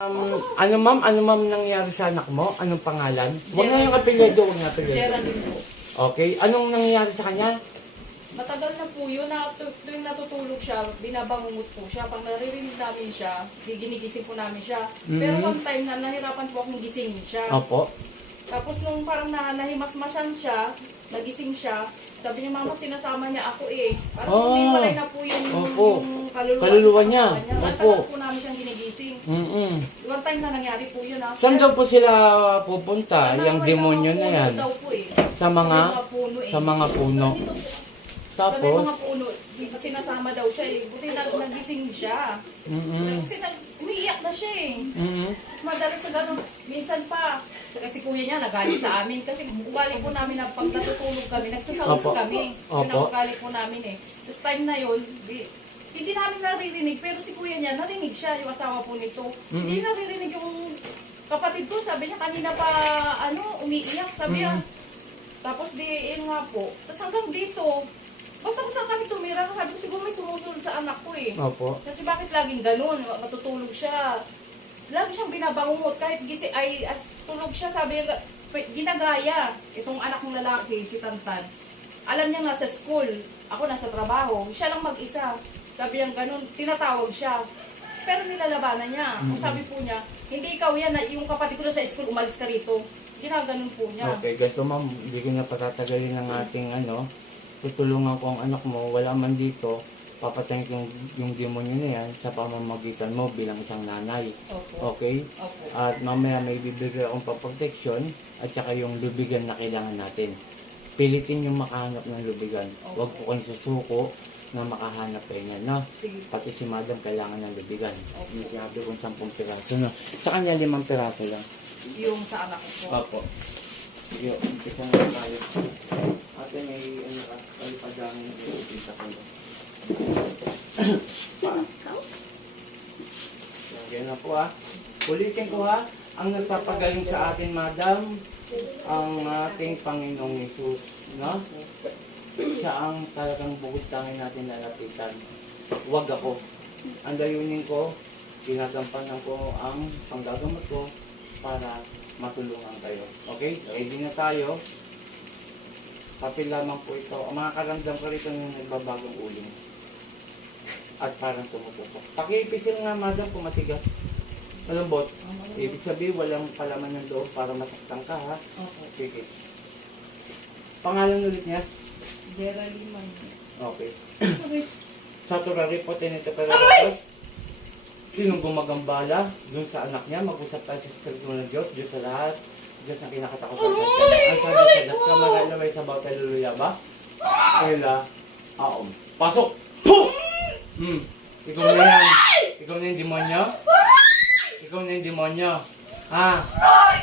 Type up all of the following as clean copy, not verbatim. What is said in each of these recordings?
Ano ma'am nangyari sa anak mo? Anong pangalan? Huwag na yung apelyido, huwag na apelyido. Geraldine po. Okay, anong nangyari sa kanya? Matagal na po yun, tuwing natutulog siya, binabangungot po siya. Pag naririnig namin siya, ginigising po namin siya. Pero one time na nahirapan po akong gisingin siya. Opo. Tapos nung parang nahimasmasan siya, nagising siya, sabi niya, mama, sinasama niya ako eh. Parang umiwalay na po yung kaluluwa niya. Matagal po namin siyang ginigising. One time na nangyari po yun. Saan daw po sila pupunta? Yung demonyo na yan? Daw po, eh. Sa mga puno. Sabi Tapos? mga puno, sinasama daw siya eh. Buti nagising siya. Kasi umiiyak na siya eh. Mas madalas na gano'n. Minsan pa, kasi kuya niya nagalit sa amin. Kasi ugali po namin na pag natutulog kami, nagsasawas kami. Yun ang ugali po namin eh. Tapos time na yun, hindi namin naririnig. Pero si kuya niya, narinig siya, yung asawa po nito. Hindi naririnig yung kapatid ko. Sabi niya kanina pa, umiiyak. Sabi niya. Tapos yun nga po. Tapos hanggang dito, basta kung saan kami tumira, sabi ko siguro may sumusunod sa anak ko eh. Opo. Kasi bakit laging ganun? Matutulog siya. Lagi siyang binabangungot. Kahit tulog siya, sabi niya, ginagaya. Itong anak ng lalaki, si Tantan. Alam niya nasa school. Ako nasa trabaho. Siya lang mag-isa. Sabi niya ganun, tinatawag siya. Pero nilalabanan niya. Sabi po niya, hindi ikaw yan, yung kapatid ko na sa school, umalis ka rito. Ginaganon po niya. Okay, ganito ma'am, hindi ko na patatagalin ng ating tutulungan ko ang anak mo, wala man dito, papatayin ko yung demonyo na yan sa pamamagitan mo bilang isang nanay. Opo. Okay? Opo. At mamaya may bibigay akong paproteksyon at saka yung lubigan na kailangan natin. Pilitin yung makahanap ng lubigan. Huwag po kayong susuko na makahanap kayo niyan, no? Sige. Pati si madam kailangan ng lubigan. Yung sinabi kong 10 piraso, no? Sa kanya 5 piraso lang. Yung sa anak ko po. Opo. Sige, umpisa na tayo. Ate, may kayo pa dyan yung umpisa ko. Yan na po Ulitin ko ang nagpapagaling sa atin, madam, ang ating Panginoong Hesus, no? Siya ang talagang bukod tangin natin lalapitan. Huwag ako. Ang layunin ko, tinagampanan ko ang panggagamot ko para matulungan kayo. Okay? Ready na tayo. Papel lamang po ito. Ang mga karamdam ko rito na nagbabagong uling. At parang tumutusok. Pakipisil nga, madam, kung matigas. Malambot. Ibig sabihin, walang palaman ng loob para masaktan ka, ha? Sige. Pangalan ulit niya? Geraldine man. Okay. Sa turari po, tinito pero tapos, sinong gumagambala dun sa anak niya, mag-usap tayo sa Espiritu ng Diyos, Diyos sa lahat, Diyos na kinakatakutan. Ang sabi sa Diyos, kamaralaway sa bawat hallelujah ba? Kaya, pasok! Puh! Ikaw na yan. Ikaw na yung demonyo? Ikaw na yung demonyo.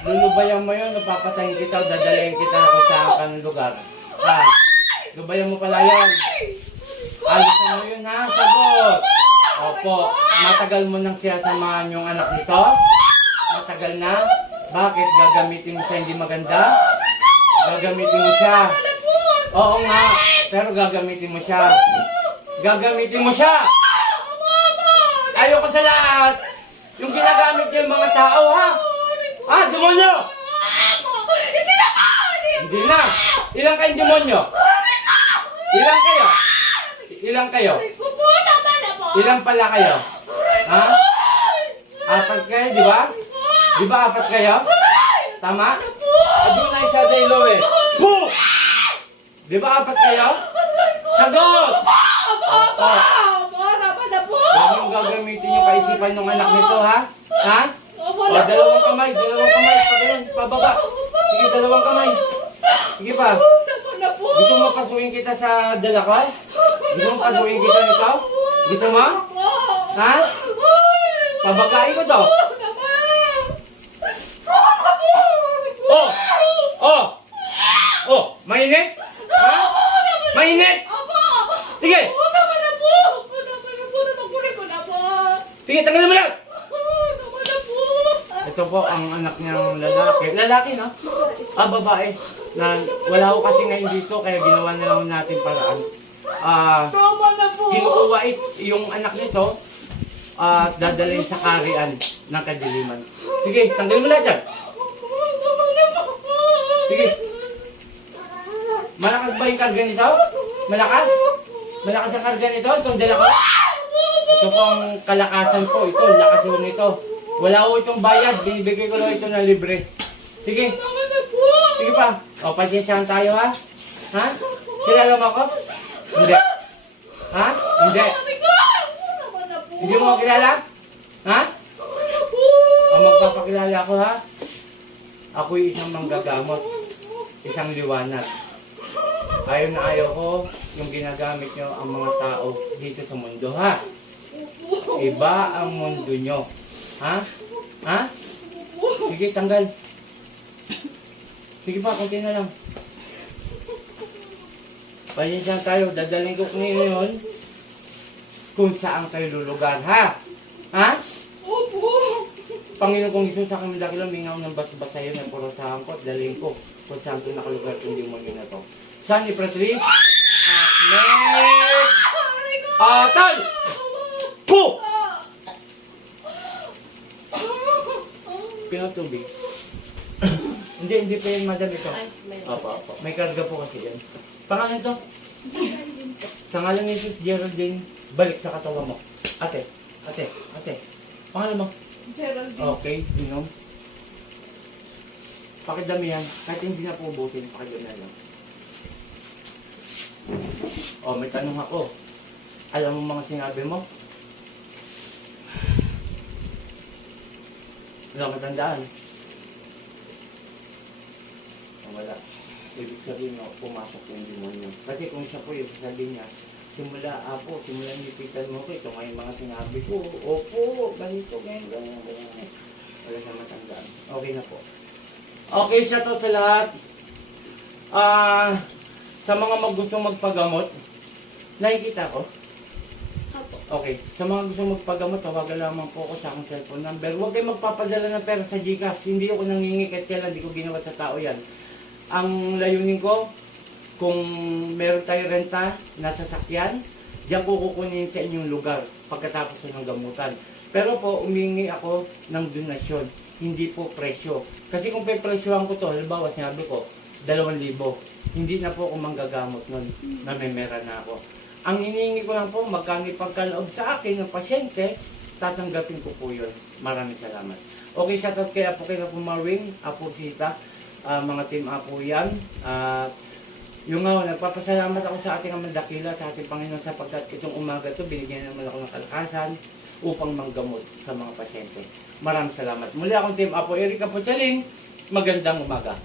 Lulubayan mo yun, napapatayin kita, dadalayin kita kung saan ka ng lugar. Lubayan mo pala yun. Alisan mo yun, sagot! Opo, matagal mo nang sinasamahan yung anak nito? Matagal na? Bakit? Gagamitin mo siya hindi maganda? Gagamitin mo siya? Oo nga, pero gagamitin mo siya. Gagamitin mo siya! Ayoko sa lahat! Yung ginagamit niyo yung mga tao, demonyo! Hindi na ba? Hindi na! Ilang kayong demonyo? Ilang kayo? Ilang kayo? Ilang pala kayo? Apat kayo, di ba? Di ba apat kayo? Tama? Doon na isa sa ilo eh. Puh! Di ba apat kayo? Sagot! Huwag yung gagamitin yung kaisipan ng anak nito, ha? Dalawang kamay. Pagano'n, pababa. Sige, dalawang kamay. Sige pa. Gusto mo pasuhin kita sa dalakal? Gusto mo pasuhin kita nito? Gusto mo? Pabagain ko to. Mainit? Mainit? Sige! Sige, tanggalin mo yan! Ito po ang anak niyang lalaki. Lalaki, no? Babae. Wala ko kasi ngayon dito, kaya ginawa na lang natin paraan. Kinukuha yung anak nito at dadalhin sa karian. ng kadiliman. Sige, tanggalin mo lahat yan. Sige. Malakas ba yung karga nito? Malakas? Malakas ang karga nito? Itong dala ko? Ito po ang kalakasan ko. Ito, lakas ko nito. Wala ko itong bayad. Binibigay ko lang ito na libre. Sige. Sige pa. O, pasensyahan tayo ha? Ha? Kilala mo ako? Hindi. Ha? Hindi. Hindi mo ako kilala? Ha? O, magpapakilala ako ha? Ako'y isang manggagamot. Isang liwanag. Ayaw na ayaw ko yung ginagamit nyo ang mga tao dito sa mundo, ha? Iba ang mundo nyo. Ha? Ha? Sige, tanggal. Sige pa, kunti na lang. Pasensyahan tayo, dadaling ko ngayon kung saan kayo lulugar, ha? Ha? Panginoon kong Isus, sa kami dakilang mingaw ng basa-basa yun ang purusahan ko at dalhin ko kung saan ko nakalugar kung demonyo na to. San ni Patrice, Ahmed, Atal! Po! Pinatubig. Hindi pa yan, madam, ito. Opo. May karga po kasi yan. Pangalan to? Sa ngalan ni Jesus, Geraldine, balik sa katawan mo. Ate. Pangalan mo? Geraldine. Okay, inom. Pakidami yan. Kahit hindi na po ubutin, pakidami lang. O, may tanong ako. Alam mo mga sinabi mo? Wala matandaan. O, wala. Ibig sabihin mo, pumasok yung demonyo. Kasi kung siya po yung sasabihin niya, simula nipitan mo ko, ito nga yung mga sinabi ko. Opo, ganito, ganyan. Wala siya matandaan. Okay na po. Okay, shout out sa lahat. Sa mga gustong magpagamot, nakikita ko? Okay. Sa mga gustong magpagamot, tawagan lamang po ako sa aking cellphone number. Huwag kayo magpapadala ng pera sa GCash. Hindi ako nangingi kahit kailan, hindi ko ginawa sa tao yan. Ang layunin ko, kung meron tayo renta na sasakyan, diyan ko kukunin sa inyong lugar pagkatapos ng gamutan. Pero po, umingi ako ng donasyon, hindi po presyo. Kasi kung pe-presyohan ko to, halimbawa sinabi ko, 2,000. Hindi na po ako manggagamot nun, na may mera na ako. Ang hinihingi ko lang po, magkano ipagkaloob sa akin ng pasyente, tatanggapin ko po yun. Maraming salamat. Okay, shoutout kay Apo kay Apo Marwing, Apo Sita, mga team Apo yan. Yung nagpapasalamat ako sa ating Amang Dakila, sa ating Panginoon sapagkat itong umaga to binigyan naman ako ng kalakasan upang manggamot sa mga pasyente. Maraming salamat. Muli akong team Apo Erika Puchaling, magandang umaga.